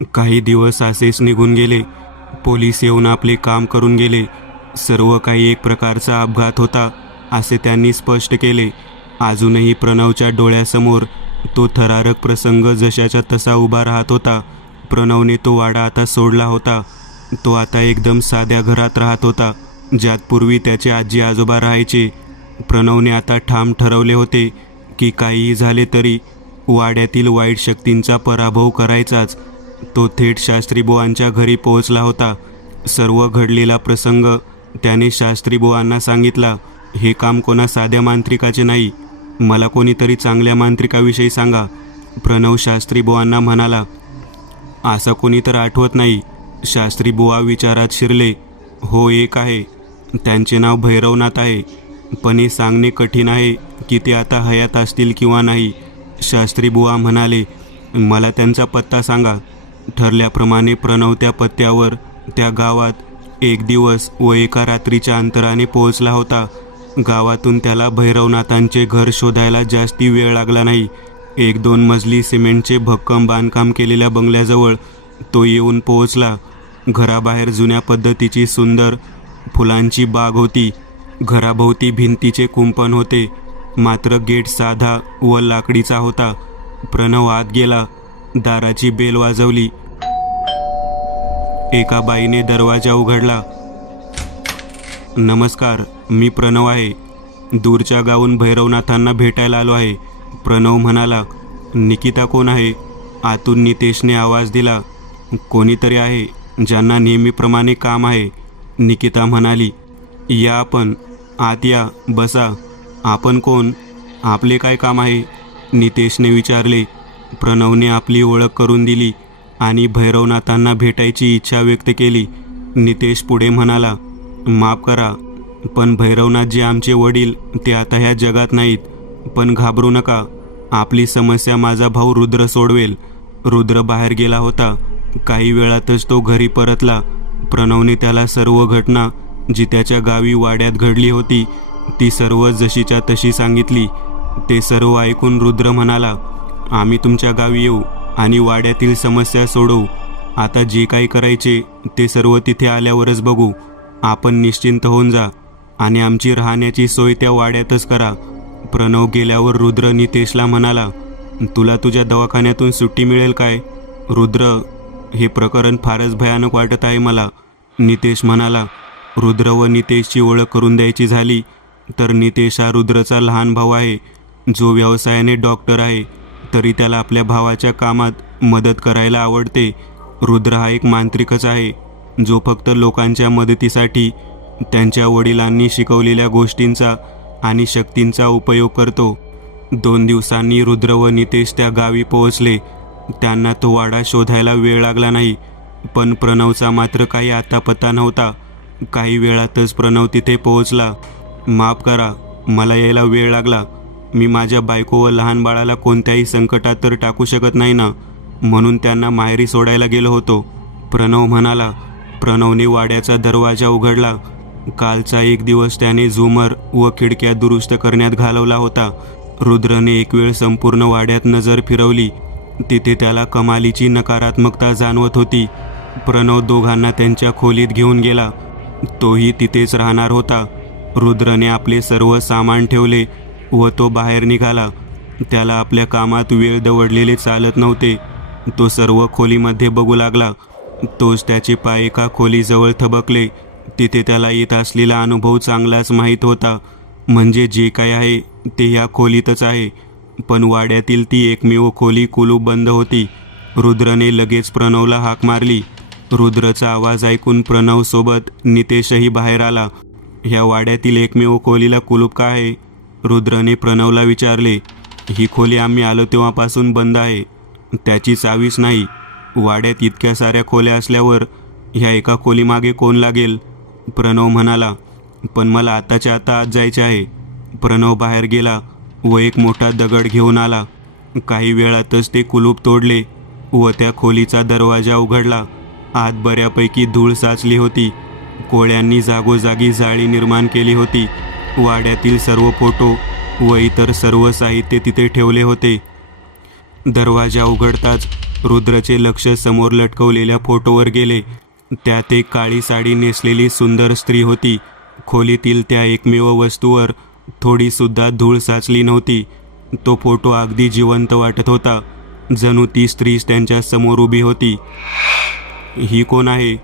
काही दिवस असेच निघून गेले. पोलीस येऊन आपले काम करून गेले. सर्व काही एक प्रकारचा अपघात होता असे त्यांनी स्पष्ट केले. अजूनही प्रणवच्या डोळ्यासमोर तो थरारक प्रसंग जशाच्या तसा उभा राहत होता. प्रणवने तो वाडा आता सोडला होता. तो आता एकदम साध्या घरात राहत होता, ज्यात पूर्वी त्याचे आजी आजोबा राहायचे. प्रणवने आता ठाम ठरवले होते की काहीही झाले तरी वाड्यातील वाईट शक्तींचा पराभव करायचाच. तो थेट शास्त्रीबुवांच्या घरी पोहोचला होता. सर्व घडलेला प्रसंग त्याने शास्त्रीबुवांना सांगितला. हे काम कोणा साध्या मांत्रिकाचे नाही, मला कोणीतरी चांगल्या मांत्रिकाविषयी सांगा. प्रणव शास्त्रीबुवांना म्हणाला. असा कोणी तर आठवत नाही. शास्त्रीबुवा विचारात शिरले. हो, एक आहे. त्यांचे नाव भैरवनाथ आहे, पण हे सांगणे कठीण आहे की ते आता हयात असतील किंवा नाही. शास्त्रीबुवा म्हणाले, मला त्यांचा पत्ता सांगा. ठरल्याप्रमाणे प्रणव त्या पत्त्यावर त्या गावात एक दिवस व एका रात्रीच्या अंतराने पोहोचला होता. गावातून त्याला भैरवनाथांचे घर शोधायला जास्ती वेळ लागला नाही. 1-2 मजली सिमेंटचे भक्कम बांधकाम केलेल्या बंगल्याजवळ तो येऊन पोहोचला. घराबाहेर जुन्या पद्धतीची सुंदर फुलांची बाग होती. घराभोवती भिंतीचे कुंपण होते, मात्र गेट साधा व लाकडीचा होता. प्रणव आत गेला. दाराची बेल वाजवली. एका बाईने दरवाजा उघडला. नमस्कार, मी प्रणव आहे. दूरच्या गावून भैरवनाथांना भेटायला आलो आहे. प्रणव म्हणाला. निकिता कोण आहे? आतून नितेशने आवाज दिला. कोणीतरी आहे, ज्यांना नेहमीप्रमाणे काम आहे. निकिता म्हणाली. या आपण आत या, बसा. आपण कोण? आपले काय काम आहे? नितेशने विचारले. प्रणवने आपली ओळख करून दिली आणि भैरवनाथांना भेटायची इच्छा व्यक्त केली. नितेश पुढे म्हणाला. माफ करा, पण भैरवनाथ जे आमचे वडील ते आता ह्या जगात नाहीत. पण घाबरू नका, आपली समस्या माझा भाऊ रुद्र सोडवेल. रुद्र बाहेर गेला होता. काही वेळातच तो घरी परतला. प्रणवने त्याला सर्व घटना जी त्याच्या गावी वाड्यात घडली होती ती सर्व जशीच्या तशी सांगितली. ते सर्व ऐकून रुद्र म्हणाला. आम्ही तुमच्या गावी येऊ आणि वाड्यातील समस्या सोडवू. आता जे काही करायचे ते सर्व तिथे आल्यावरच बघू. आपण निश्चिंत होऊन जा आणि आमची राहण्याची सोय त्या वाड्यातच करा. प्रणव गेल्यावर रुद्र नितेशला म्हणाला. तुला तुझ्या दवाखान्यातून सुट्टी मिळेल काय? रुद्र, हे प्रकरण फारच भयानक वाटत आहे मला. नितेश म्हणाला. रुद्र व नितेशची ओळख करून द्यायची झाली तर नितेश हा रुद्रचा लहान भाऊ आहे, जो व्यवसायाने डॉक्टर आहे. तरी त्याला आपल्या भावाच्या कामात मदत करायला आवडते. रुद्र हा एक मांत्रिकच आहे, जो फक्त लोकांच्या मदतीसाठी त्यांच्या वडिलांनी शिकवलेल्या गोष्टींचा आणि शक्तींचा उपयोग करतो. 2 दिवसांनी रुद्र व नितेश त्या गावी पोहोचले. त्यांना तो वाडा शोधायला वेळ लागला नाही, पण प्रणवचा मात्र काही आतापत्ता नव्हता. काही वेळातच प्रणव तिथे पोहोचला. माफ करा, मला यायला वेळ लागला. मी माझ्या बायको व लहान बाळाला कोणत्याही संकटात तर टाकू शकत नाही ना, म्हणून त्यांना माहेरी सोडायला गेलो होतो. प्रणव म्हणाला. प्रणवने वाड्याचा दरवाजा उघडला. कालचा एक दिवस त्याने झुमर व खिडक्या दुरुस्त करण्यात घालवला होता. रुद्रने एक वेळ संपूर्ण वाड्यात नजर फिरवली. तिथे त्याला कमालीची नकारात्मकता जाणवत होती. प्रणव दोघांना त्यांच्या खोलीत घेऊन गेला. तोही तिथेच राहणार होता. रुद्रने आपले सर्व सामान ठेवले व तो बाहेर निघाला. त्याला आपल्या कामात वेळ दवडलेले चालत नव्हते. तो सर्व खोलीमध्ये बघू लागला. तोच त्याचे पाय एका खोलीजवळ थबकले. तिथे त्याला येत असलेला अनुभव चांगलाच माहीत होता. म्हणजे जे काय आहे ते ह्या खोलीतच आहे. पण वाड्यातील ती एकमेव खोली कुलूप बंद होती. रुद्रने लगेच प्रणवला हाक मारली. रुद्रचा आवाज ऐकून प्रणवसोबत नितेशही बाहेर आला. ह्या वाड्यातील एकमेव खोलीला कुलूप का आहे? रुद्रने प्रणवला विचारले. ही खोली आम्ही आलो तेव्हापासून बंद आहे. त्याची चावीच नाही. वाड्यात इतक्या साऱ्या खोल्या असल्यावर ह्या एका खोलीमागे कोण लागेल? प्रणव म्हणाला. पण मला आताच्या आता आत जायचे आहे. प्रणव बाहेर गेला व एक मोठा दगड घेऊन आला. काही वेळातच ते कुलूप तोडले व त्या खोलीचा दरवाजा उघडला. आत बऱ्यापैकी धूळ साचली होती. कोळ्यांनी जागोजागी जाळी निर्माण केली होती. वाड्यातील सर्व फोटो व इतर सर्व साहित्य तिथे ठेवले होते. दरवाजा उघडताच रुद्रचे लक्ष समोर लटकवलेल्या फोटोवर गेले. त्यात एक काळी साडी नेसलेली सुंदर स्त्री होती. खोलीतील त्या एकमेव वस्तूवर थोडीसुद्धा धूळ साचली नव्हती. तो फोटो अगदी जिवंत वाटत होता, जणू ती स्त्रीच त्यांच्या समोर उभी होती. ही कोण आहे?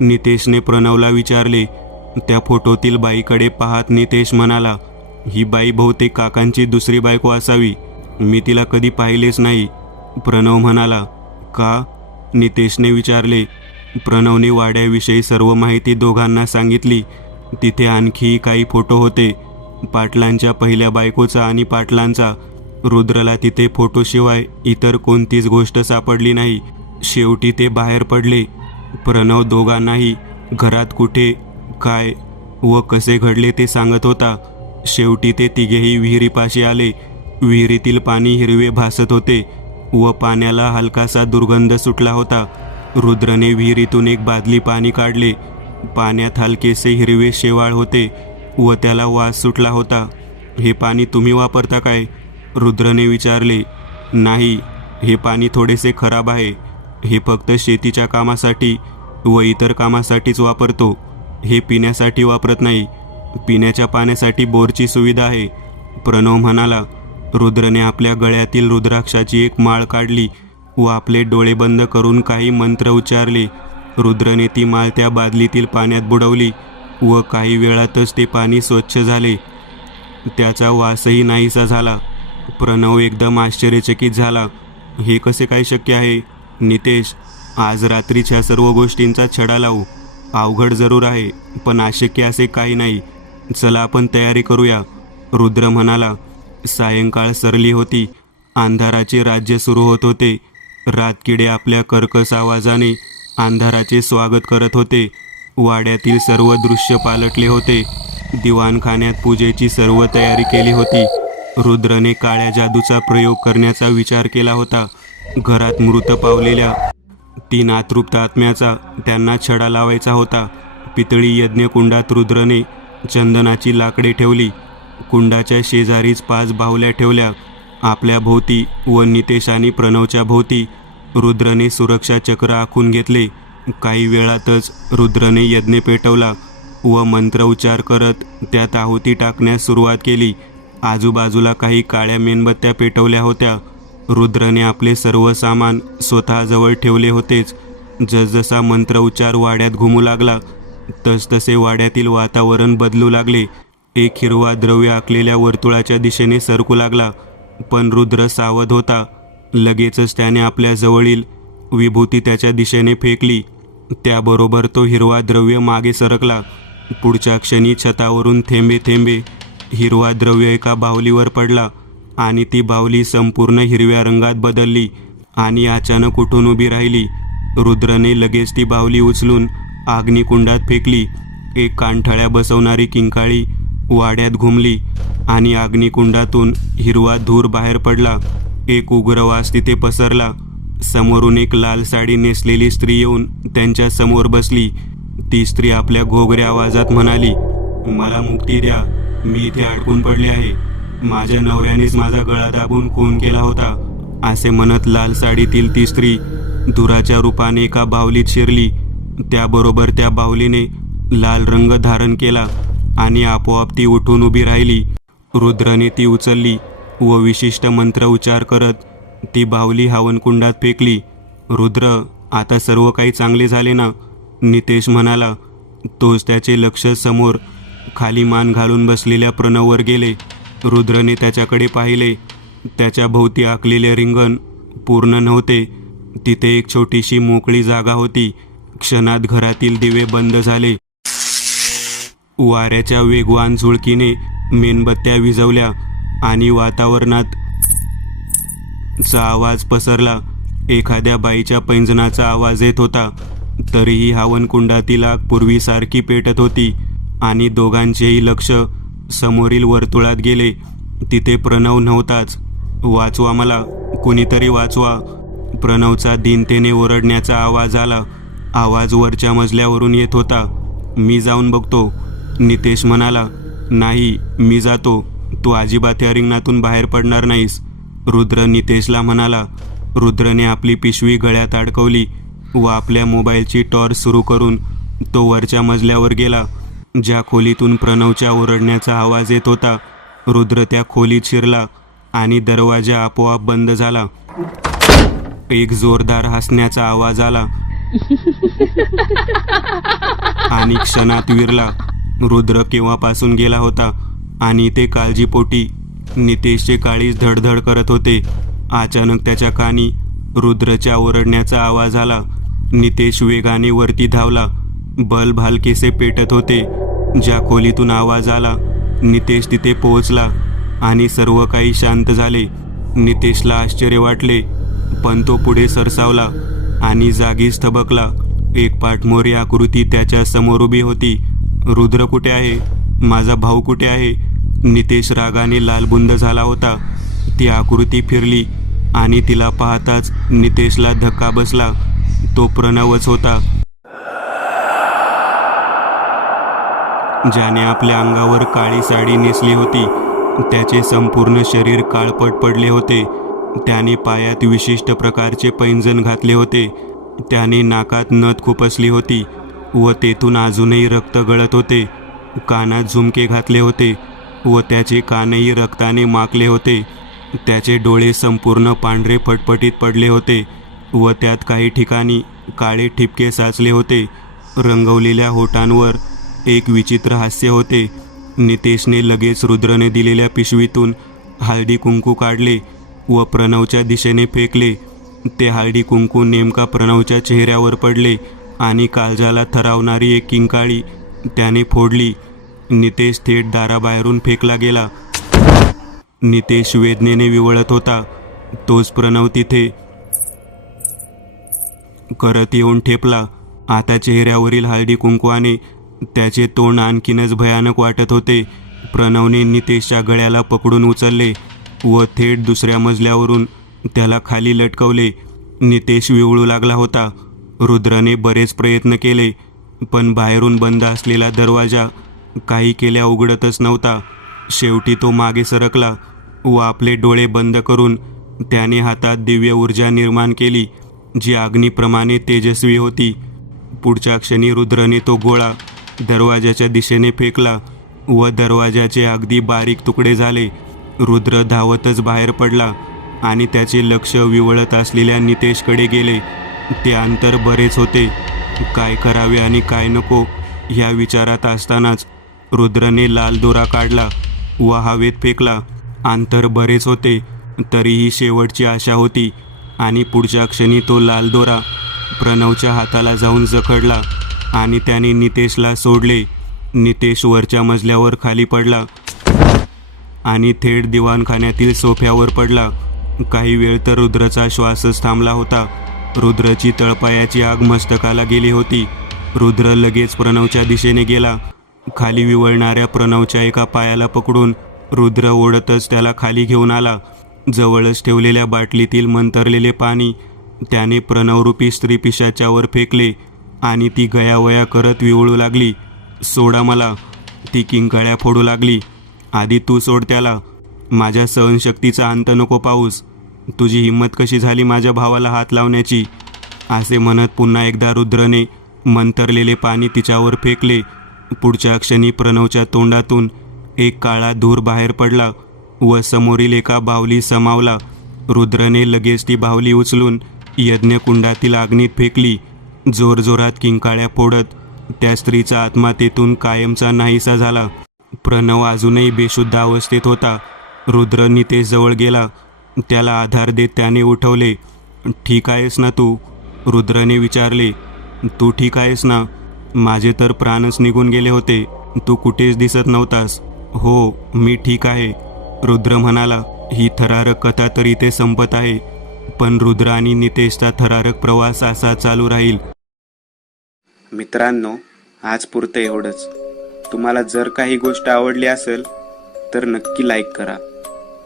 नितेशने प्रणवला विचारले. त्या फोटोतील बाईकडे पाहत नितेश म्हणाला, ही बाई बहुतेक काकांची दुसरी बायको असावी. मी तिला कधी पाहिलेच नाही. प्रणव म्हणाला. का? नितेशने विचारले. प्रणवने वाड्याविषयी सर्व माहिती दोघांना सांगितली. तिथे आणखी काही फोटो होते, पाटलांच्या पहिल्या बायकोचा आणि पाटलांचा. रुद्रला तिथे फोटोशिवाय इतर कोणतीच गोष्ट सापडली नाही. शेवटी ते बाहेर पडले. प्रणव दोघांनाही घरात कुठे, काय व कसे घडले ते सांगत होता. शेवटी ते तिघेही विहिरीपाशी आले. विहिरीतील पाणी हिरवे भासत होते व पाण्याला हलकासा दुर्गंध सुटला होता. रुद्रने विहिरीतून एक बादली पाणी काढले. पाण्यात हलकेसे हिरवे शेवाळ होते व त्याला वास सुटला होता. हे पाणी तुम्ही वापरता काय? रुद्रने विचारले. नाही, हे पाणी थोडेसे खराब आहे. हे फक्त शेतीच्या कामासाठी व इतर कामासाठीच वापरतो. हे पिण्यासाठी वापरत नाही. पिण्याच्या पाण्यासाठी बोरची सुविधा आहे, प्रणव म्हणाला. रुद्रने आपल्या गळ्यातील रुद्राक्षाची एक माळ काढली व आपले डोळे बंद करून काही मंत्र उच्चारले. रुद्रने ती माळ त्या बादलीतील पाण्यात बुडवली व काही वेळातच ते पाणी स्वच्छ झाले. त्याचा वासही नाहीसा झाला. प्रणव एकदम आश्चर्यचकित झाला. हे कसे काय शक्य आहे? नितेश, आज रात्रीच्या सर्व गोष्टींचा छडा लावू. अवघड जरूर आहे, पण अशक्य असे काही नाही. चला आपण तयारी करूया, रुद्र म्हणाला. सायंकाळ सरली होती. अंधाराचे राज्य सुरू होत होते. रातकिडे आपल्या कर्कश आवाजाने अंधाराचे स्वागत करत होते. वाड्यातील सर्व दृश्य पालटले होते. दिवाणखान्यात पूजेची सर्व तयारी केली होती. रुद्रने काळ्या जादूचा प्रयोग करण्याचा विचार केला होता. घरात मृत पावलेल्या 3 अतृप्त आत्म्याचा त्यांना छडा लावायचा होता. पितळी यज्ञकुंडात रुद्रने चंदनाची लाकडे ठेवली. कुंडाच्या शेजारीच 5 बाहुल्या ठेवल्या. आपल्या भोवती व नितेश आणि प्रणवच्या भोवती रुद्रने सुरक्षा चक्र आखून घेतले. काही वेळातच रुद्रने यज्ञ पेटवला व मंत्र उच्चार करत त्यात आहुती टाकण्यास सुरुवात केली. आजूबाजूला काही काळ्या मेणबत्त्या पेटवल्या होत्या. रुद्रने आपले सर्व सामान स्वतःजवळ ठेवले होतेच. जसजसा मंत्र उच्चार वाड्यात घुमू लागला तसतसे वाड्यातील वातावरण बदलू लागले. एक हिरवा द्रव्य आखलेल्या वर्तुळाच्या दिशेने सरकू लागला, पण रुद्र सावध होता. लगेचच त्याने आपल्या जवळील विभूती त्याच्या दिशेने फेकली. त्याबरोबर तो हिरवा द्रव्य मागे सरकला. पुढच्या क्षणी छतावरून थेंबे थेंबे हिरवा द्रव्य एका बाहुलीवर पडला आणि ती बाहुली संपूर्ण हिरव्या रंगात बदलली आणि अचानक उठून उभी राहिली. रुद्रने लगेच ती बाहुली उचलून अग्निकुंडात फेकली. एक कानठळ्या बसवणारी किंकाळी वाड्यात घुमली आणि अग्निकुंडातून हिरवा धूर बाहेर पडला. एक उग्र वास तिथे पसरला. समोरून एक लाल साडी नेसलेली स्त्री येऊन त्यांच्या समोर बसली. ती स्त्री आपल्या घोगऱ्या आवाजात म्हणाली, मला मुक्ती द्या. मी इथे अडकून पडले आहे. माझ्या नवऱ्यानेच माझा गळा दाबून खून केला होता. असे म्हणत लाल साडीतील ती स्त्री धुराच्या रूपाने एका बाहुलीत शिरली. त्याबरोबर त्या बाहुलीने लाल रंग धारण केला आणि आपोआप ती उठून उभी राहिली. रुद्रने ती उचलली व विशिष्ट मंत्र उच्चार करत ती बाहुली हवनकुंडात फेकली. रुद्र, आता सर्व काही चांगले झाले ना? नितेश म्हणाला. तोच त्याचे लक्ष समोर खाली मान घालून बसलेल्या प्रणववर गेले. रुद्रने त्याच्याकडे पाहिले. त्याच्या भोवती आखलेले रिंगण पूर्ण नव्हते. तिथे एक छोटीशी मोकळी जागा होती. क्षणात घरातील दिवे बंद झाले. वाऱ्याच्या वेगवान झुळकीने मेणबत्त्या विझवल्या आणि वातावरणात चा आवाज पसरला. एखाद्या बाईच्या पैंजनाचा आवाज येत होता. तरीही हवनकुंडातील आग पूर्वीसारखी पेटत होती आणि दोघांचेही लक्ष समोरील वर्तुळात गेले. तिथे प्रणव नव्हताच. वाचवा मला, कुणीतरी वाचवा. प्रणवचा दीनतेने ओरडण्याचा आवाज आला. आवाज वरच्या मजल्यावरून येत होता. मी जाऊन बघतो, नितेश म्हणाला. नाही, मी जातो. तू अजिबात या रिंगणातून बाहेर पडणार नाहीस, रुद्र नितेशला म्हणाला. रुद्रने आपली पिशवी गळ्यात अडकवली व आपल्या मोबाईलची टॉर्च सुरू करून तो वरच्या मजल्यावर गेला. ज्या खोलीतून प्रणवच्या ओरडण्याचा आवाज येत होता, रुद्र त्या खोलीत शिरला आणि दरवाजा आपोआप बंद झाला. एक जोरदार हसण्याचा आवाज आला आणि क्षणात विरला. रुद्र केव्हापासून गेला होता आणि ते काळजीपोटी नितेशचे काळीज धडधड करत होते. अचानक त्याच्या कानी रुद्रच्या ओरडण्याचा आवाज आला. नितेश वेगाने वरती धावला. बल्ब हलकेसे पेटत होते. ज्या खोलीतून आवाज आला, नितेश तिथे पोहोचला आणि सर्व काही शांत झाले. नितेशला आश्चर्य वाटले, पण तो पुढे सरसावला आणि जागीच थबकला. एक पाठमोरी आकृती त्याच्या समोर उभी होती. रुद्र कुठे आहे? माझा भाऊ कुठे आहे? नितेश रागाने लालबुंद झाला होता. ती आकृती फिरली आणि तिला पाहताच नितेशला धक्का बसला. तो प्रणवच होता, ज्याने आपल्या अंगावर काळी साडी नेसली होती. त्याचे संपूर्ण शरीर काळपट पडले होते. त्याने पायात विशिष्ट प्रकारचे पैंजण घातले होते. त्याने नाकात नथ खुपसली होती व तेथून अजूनही रक्त गळत होते. कानात झुमके घातले होते व त्याचे कानही रक्ताने माखले होते. त्याचे डोळे संपूर्ण पांढरे फटफटीत पडले होते व त्यात काही ठिकाणी काळे ठिपके साचले होते. रंगवलेल्या होठांवर एक विचित्र हास्य होते. नितेशने लगेच रुद्रने दिलेल्या पिशवीतून हळदी कुंकू काढले व प्रणवच्या दिशेने फेकले. ते हळदी कुंकू नेमका प्रणवच्या चेहऱ्यावर पडले आणि काळजाला थरावणारी एक किंकाळी त्याने फोडली. नितेश थेट दाराबाहेरून फेकला गेला. नितेश वेदनेने विवळत होता. तोच प्रणव तिथे करत येऊन ठेपला. आता चेहऱ्यावरील हळदी कुंकवाने त्याचे तोंड आणखीनच भयानक वाटत होते. प्रणवने नितेशच्या गळ्याला पकडून उचलले व थेट दुसऱ्या मजल्यावरून त्याला खाली लटकवले. नितेश विवळू लागला होता. रुद्रने बरेच प्रयत्न केले, पण बाहेरून बंद असलेला दरवाजा काही केल्या उघडतच नव्हता. शेवटी तो मागे सरकला व आपले डोळे बंद करून त्याने हातात दिव्य ऊर्जा निर्माण केली, जी अग्नीप्रमाणे तेजस्वी होती. पुढच्या क्षणी रुद्रने तो गोळा दरवाजाच्या दिशेने फेकला व दरवाजाचे अगदी बारीक तुकडे झाले. रुद्र धावतच बाहेर पडला आणि त्याचे लक्ष विवळत असलेल्या नितेशकडे गेले. ते अंतर बरेच होते. काय करावे आणि काय नको ह्या विचारात असतानाच रुद्रने लाल दोरा काढला व हवेत फेकला. अंतर बरेच होते, तरीही शेवटची आशा होती आणि पुढच्या क्षणी तो लाल दोरा प्रणवच्या हाताला जाऊन जखडला आणि त्याने नितेशला सोडले. नितेश वरच्या मजल्यावर खाली पडला आणि थेट दिवाणखान्यातील सोफ्यावर पडला. काही वेळ तर रुद्रचा श्वासच थांबला होता. रुद्रची तळपायाची आग मस्तकाला गेली होती. रुद्र लगेच प्रणवच्या दिशेने गेला. खाली विवळणाऱ्या प्रणवच्या एका पायाला पकडून रुद्र ओढतच त्याला खाली घेऊन आला. जवळच ठेवलेल्या बाटलीतील मंतरलेले पाणी त्याने प्रणवरूपी स्त्री पिशाच्यावर फेकले आणि ती गयावया करत विवळू लागली. सोडा मला, ती किंकाळ्या फोडू लागली. आधी तू सोड त्याला. माझ्या सहनशक्तीचा अंत नको पाऊस. तुझी हिंमत कशी झाली माझ्या भावाला हात लावण्याची? असे म्हणत पुन्हा एकदा रुद्रने मंतरलेले पाणी तिच्यावर फेकले. पुढच्या क्षणी प्रणवच्या तोंडातून एक काळा धूर बाहेर पडला व समोरील एका बाहुली समावला. रुद्रने लगेच ती बाहुली उचलून यज्ञकुंडातील अग्नीत फेकली. जोरजोरात किंकाळ्या फोडत त्या स्त्रीचा आत्मा तेथून कायमचा नाहीसा झाला. प्रणव अजूनही बेशुद्ध अवस्थेत होता. रुद्र नितेशजवळ गेला. त्याला आधार देत त्याने उठवले. ठीक आहेस ना तू? रुद्रने विचारले. तू ठीक आहेस ना? माझे तर प्राणच निघून गेले होते. तू कुठेच दिसत नव्हतास. हो, मी ठीक आहे, रुद्र म्हणाला. ही थरारक कथा तर इथे संपत आहे, पण रुद्र आणि नितेशचा थरारक प्रवास असा चालू राहील. मित्रांनो, आज पुरतं एवढंच. तुम्हाला जर काही गोष्ट आवडली असेल तर नक्की लाईक करा.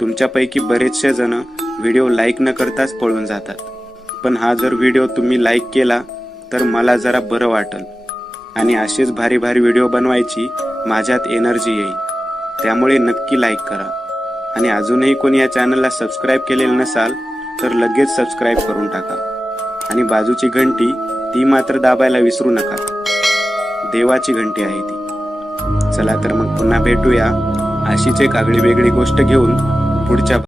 तुमच्यापैकी बरेचसे जण व्हिडिओ लाईक न करताच पळून जातात, पण हा जर व्हिडिओ तुम्ही लाईक केला तर मला जरा बरं वाटेल आणि असेच भारी भारी व्हिडिओ बनवायची माझ्यात एनर्जी येईल. त्यामुळे नक्की लाईक करा. आणि अजूनही कोणी या चॅनलला सबस्क्राईब केलेलं नसाल तर लगेच सबस्क्राईब करून टाका आणि बाजूची घंटी ती मात्र दाबायला विसरू नका. देवाची घंटी आहे ती. चला तर मग पुन्हा भेटूया अशीच एक आगळी वेगळी गोष्ट घेऊन पुढच्या